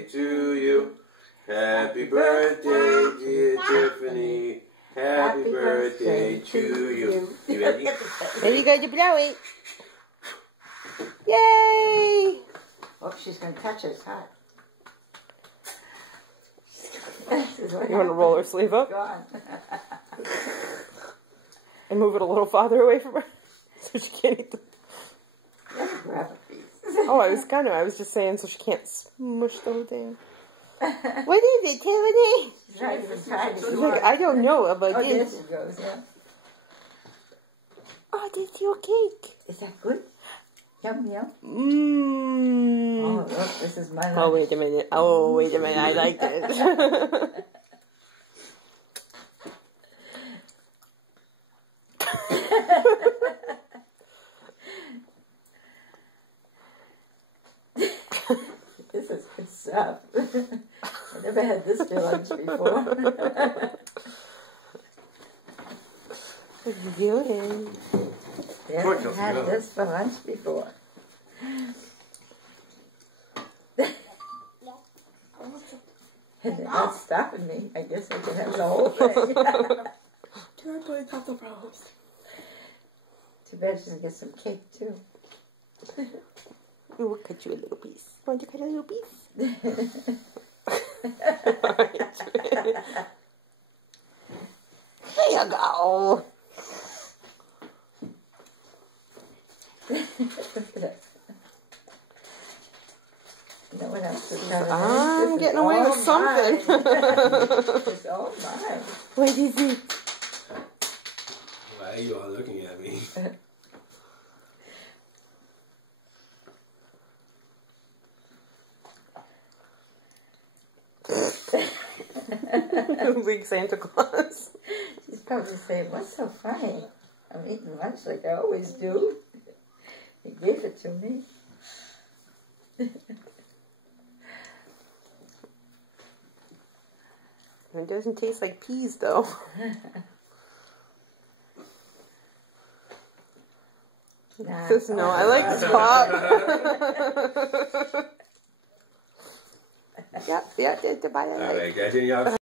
birthday to you. Happy birthday, dear Tiffany. Happy birthday to you. You ready? There you go, you blow it. Yay! Oh, she's going to touch it. It's hot. You want to roll her sleeve up? Go on. And move it a little farther away from her so she can't eat the... Grab a piece. Oh, I was just saying so she can't smush the whole thing. What is it, Tiffany? She's not even trying to She's like, I don't know about Oh, there this. she goes, yeah. Oh, that's your cake. Is that good? Yum, yum. Mmm. Oh, look, this is my Oh, wait a minute. Oh, wait a minute. I like it. This is good stuff. I never had this for lunch before. What are you doing? Yeah, I had this for lunch before. And they're not stopping me. I guess I can have the whole thing. Too bad boys have the problems. Too bad she doesn't get some cake, too. We'll cut you a little piece. Want to cut a little piece? There you go. No one else is trying to I'm getting away with something. It's all mine. What is it? Why are you all looking at me? Like Santa Claus. She's probably saying, what's so funny? I'm eating lunch like I always do. He gave it to me. It doesn't taste like peas, though. Nah, No, I like this pop. Yep, that's about it. Alright, guys, any